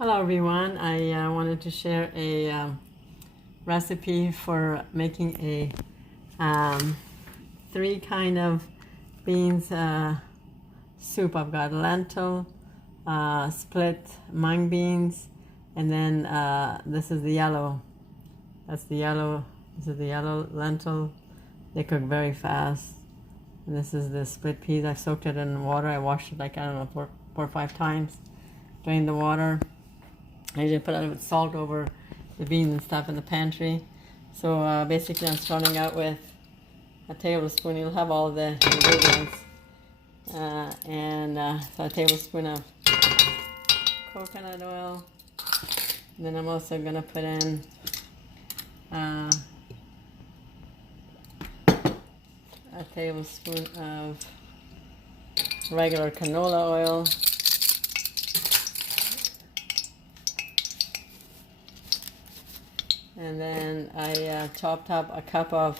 Hello everyone, I wanted to share a recipe for making a three kind of beans soup. I've got lentil, split mung beans, and then this is the yellow. This is the yellow lentil. They cook very fast. And this is the split peas. I soaked it in water. I washed it like, I don't know, four or five times. Drained the water. I usually put a little bit of salt over the beans and stuff in the pantry. So basically I'm starting out with a tablespoon. You'll have all the ingredients. So a tablespoon of coconut oil. And then I'm also going to put in a tablespoon of regular canola oil. And then I chopped up a cup of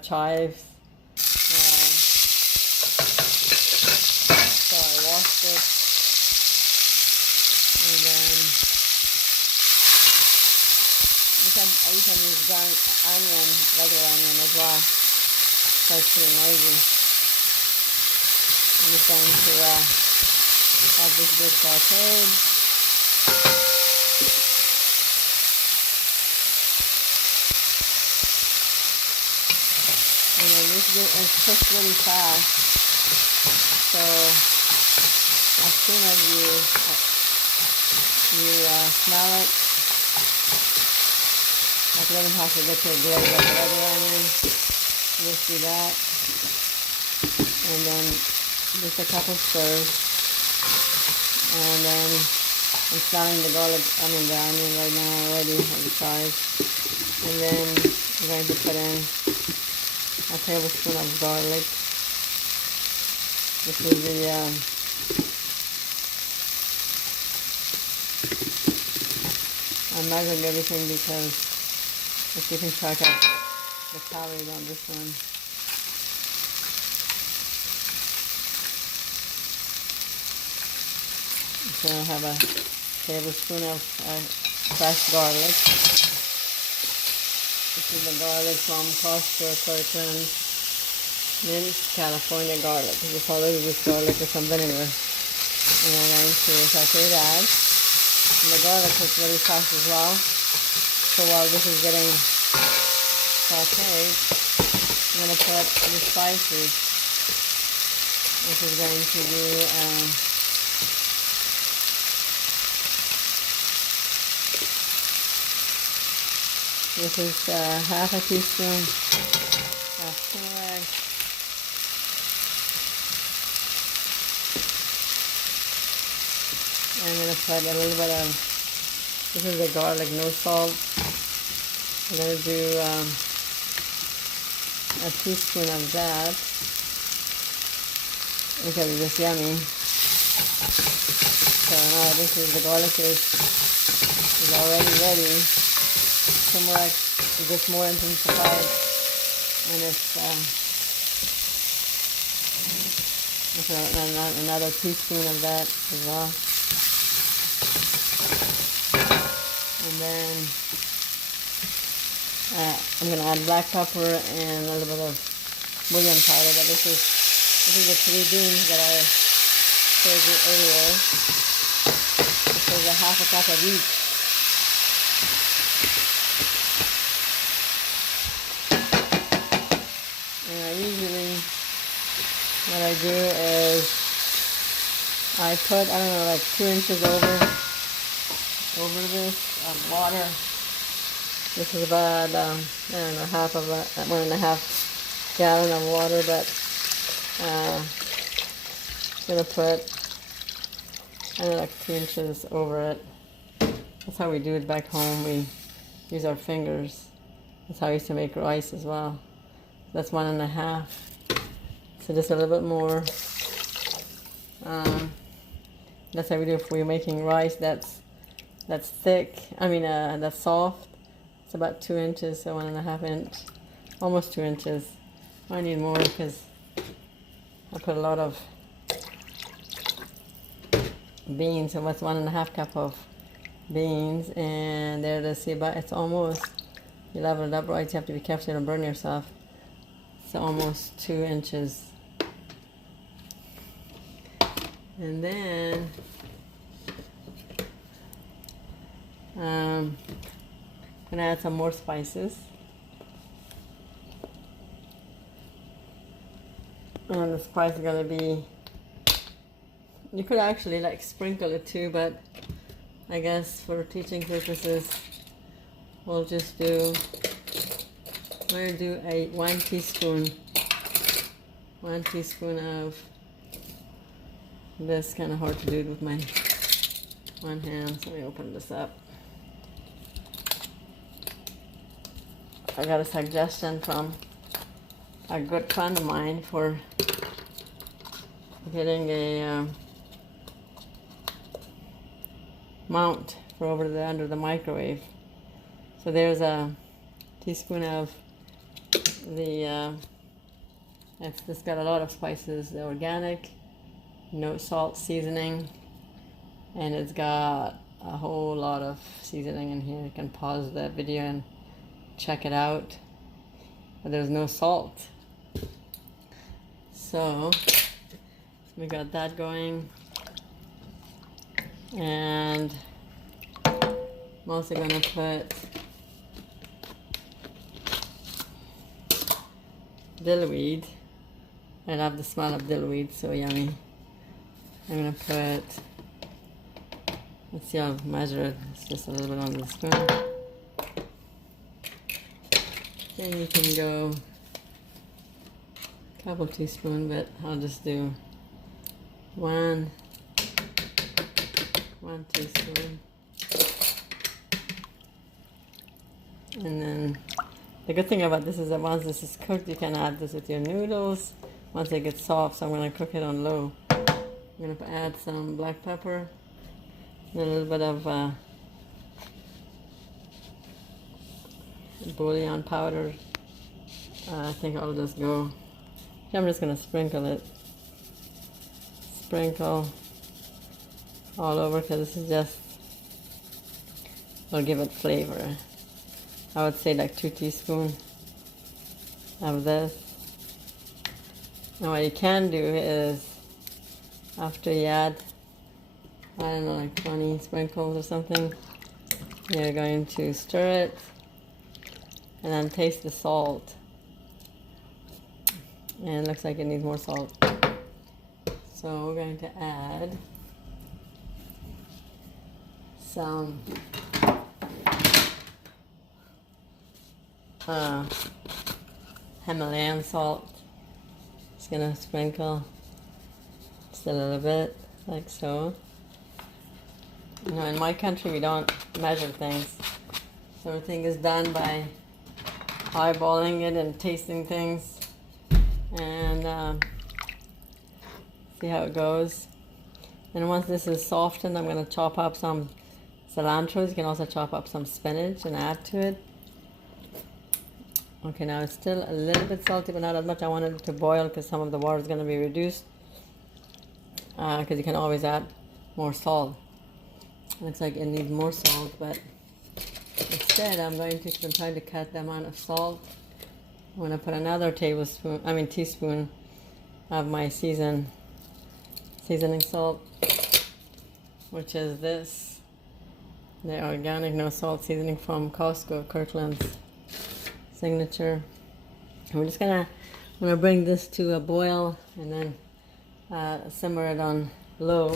chives. So I washed it, and then you can use onion, regular onion as well. So it's pretty noisy. I'm just going to have this bit sauteed. It's cooked really fast, so as soon as you smell it, like it doesn't have to get to a glaze like the other onion, you'll see that, and then just a couple stirs, and then I'm smelling the onion right now already, on the chives, and then I'm going to put in a tablespoon of garlic. This is the I'm measuring everything because I'm keeping track of the calories on this one. So I have a tablespoon of fresh garlic. This is the garlic from trurn, minced California garlic. You follow this garlic with some vinegar. And I'm going to saute that. And the garlic cooks very fast as well. So while this is getting sauteed, I'm going to put the spices. This is going to be this is half a teaspoon of tumeric, I'm going to put a little bit of, this is the garlic, no salt. I'm going to do a teaspoon of that because it's just yummy. So now this is, the garlic is already ready. Turmeric is just more intensified, and it's another teaspoon of that as well. And then I'm going to add black pepper and a little bit of bouillon powder. But this is the three beans that I showed you earlier. This is a half a cup of each. Usually what I do is I put, I don't know, like 2 inches over this water. This is about, I don't know, 1.5 gallon of water, but I'm going to put, I don't know, like 2 inches over it. That's how we do it back home. We use our fingers. That's how I used to make rice as well. That's 1.5. So just a little bit more. That's how we do if we're making rice that's thick. That's soft. It's about 2 inches, so 1.5 inch, almost 2 inches. I need more because I put a lot of beans. So what's 1.5 cup of beans, and there it is. See, but it's almost, you level it up right, you have to be careful you don't burn yourself. It's almost 2 inches. And then I'm gonna add some more spices. And the spice is gonna be, you could actually like sprinkle it too, but I guess for teaching purposes, we'll just do, we'll do a 1 teaspoon of this. Kind of hard to do it with my one hand, so let me open this up. I got a suggestion from a good friend of mine for getting a mount for over the under the microwave. So there's a teaspoon of the it's got a lot of spices, the organic, no salt seasoning, and it's got a whole lot of seasoning in here. You can pause the video and check it out, but there's no salt. So we got that going, and I'm also gonna put dillweed. I love the smell of dillweed, so yummy. I'm gonna put, let's see, I'll measure it. It's just a little bit on the spoon. Then you can go a couple teaspoons, but I'll just do one teaspoon. And then the good thing about this is that once this is cooked, you can add this with your noodles once they get soft. So I'm going to cook it on low. I'm going to add some black pepper and a little bit of bouillon powder. I think I'll just go, I'm just going to sprinkle it. Sprinkle all over, because this is just, will give it flavor. I would say like 2 teaspoons of this. Now what you can do is, after you add, I don't know, like 20 sprinkles or something, you're going to stir it and then taste the salt. And it looks like it needs more salt. So we're going to add some Himalayan salt. Just gonna sprinkle just a little bit, like so. You know, in my country we don't measure things, so everything is done by eyeballing it and tasting things, and see how it goes. And once this is softened, I'm going to chop up some cilantro. You can also chop up some spinach and add to it. Okay, now it's still a little bit salty, but not as much. I wanted it to boil because some of the water is going to be reduced, because you can always add more salt. Looks like it needs more salt, but instead I'm going to, because I'm trying to cut the amount of salt, I'm going to put another teaspoon of my seasoning salt, which is this, the organic no salt seasoning from Costco, Kirkland's signature. And we're just gonna bring this to a boil and then simmer it on low.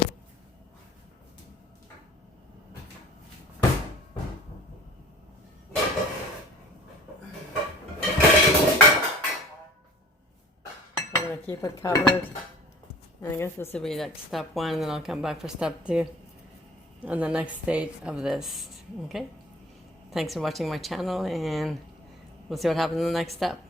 We're gonna keep it covered. And I guess this will be like step 1, and then I'll come back for step 2 on the next stage of this. Okay? Thanks for watching my channel, and we'll see what happens in the next step.